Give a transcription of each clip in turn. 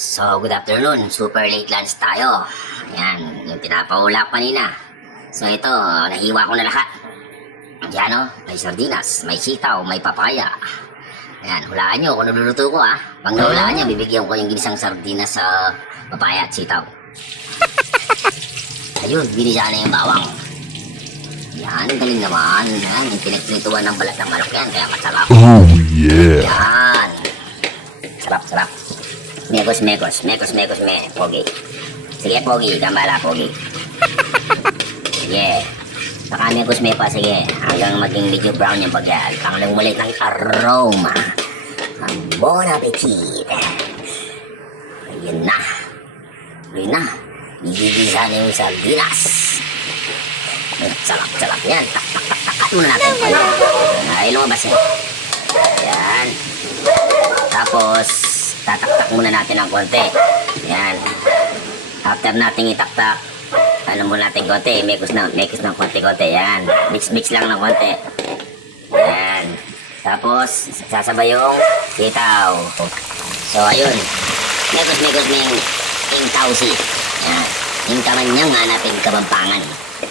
So, good afternoon. Super late lunch tayo. Yan, yung pinapahula kanina. So, ito, nahiwa ko na lahat. Yan o, may sardinas, may sitaw, may papaya. Yan, hulaan nyo kung naluluto ko Pag nahulaan nyo, bibigyan ko yung ginisang sardinas sa papaya at sitaw. Ayun, binisa na yung bawang. Yan, galing naman. Yan, yung pinagprituan ng balat ng manok yan, kaya masarap. Oh yeah. Yan. Sarap, sarap. Mekos, Pogi. Sige, Pogi. Gambala, Pogi. Sige. Baka mekos, pa. Sige. Hanggang maging medyo brown yung pagyan. Panglang mulit ng aroma. Bon appetit. Ayun na. Ayun na. Igigisa na yung sardinas. Sarap yan. Tak muna natin. Ay, lumabas yan. Yan. Tapos, tataktak muna natin ng konti. Yan. After nating itaktak, ano muna natin konti, mekos ng konti-konti. Yan. Mix lang ng konti. Yan. Tapos, sasabay yung sitaw. So, ayun. Mekos ng tausi. Yan. Yung kamanyang hanapin kabampangan.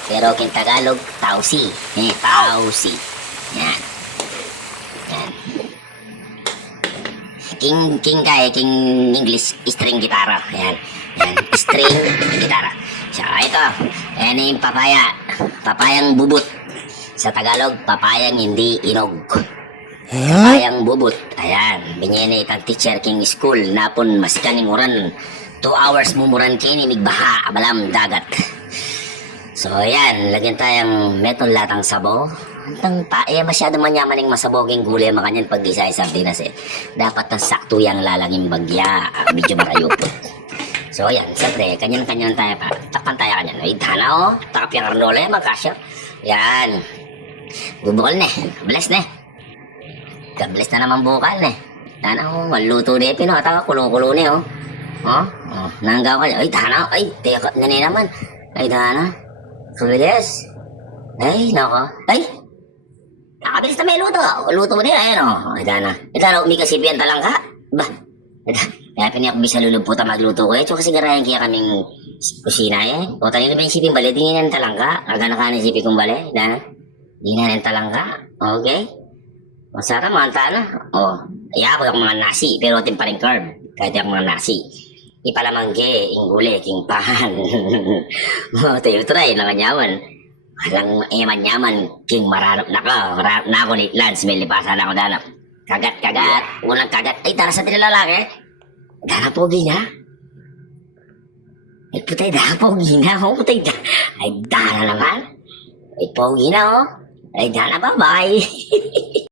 Pero king Tagalog, tausi. Tausi. Yan. Yan. King English, string gitara. Ayan. Ayan. String gitara. So, ito. Ayan yung papaya. Papayang bubut. Sa Tagalog, papayang hindi inog. Papayang bubut. Ayan. Binyene itang teacher king school. Napon mas kaninguran. 2 hours mumuran kini migbaha. Abalam dagat. So, ayan. Lagyan tayong metong latang sabo. Masyado manyaman yung masaboging gulay makanyan pag di sa sardinas Dapat na sakto yung lalanging bagya. Medyo marayupot. So ayan, siyempre, kanyan-kanyan tayo pa. Takpan tayo kanyan. Ay, dana takap yung arnola magkasya. Yan. Bubukal na Bless na Bless na naman bukal na Dana maluto na Taka kulong-kulo na nanggaw ka. Ay, dana. Ay, teka na naman. Ay, dana. Kubilis. Ay, nako. Ay, nakabilis na may luto. Luto mo din, ayan Ay, dana. Ito, umikasipian talang ka. Ba? Kaya piniyak bisa lulumputan magluto ko kasi garayan kaya kaming kusina O, tayo na ba yung siping bali? Di nga talang ka. Agana ka ng siping kong bali, dana. Di nga talang ka. Okay? Masarap, manta na. Iyapo yung mga nasi, pero atin pa rin carb. Kahit yung mga nasi. Ipalamangge, ingule, king pahan. Tayo try, nakanyaman. Walang yaman-yaman, king mararap na ka. Mararap na ako late lunch, may lipasan ako danap. Kagat. Unang kagat. Ay, tara sa tinilalaki. Dana pogi na. Ay, putay, dana pogi na. Putay, ay, dana naman. Ay, pogi na Ay, dana, bye-bye.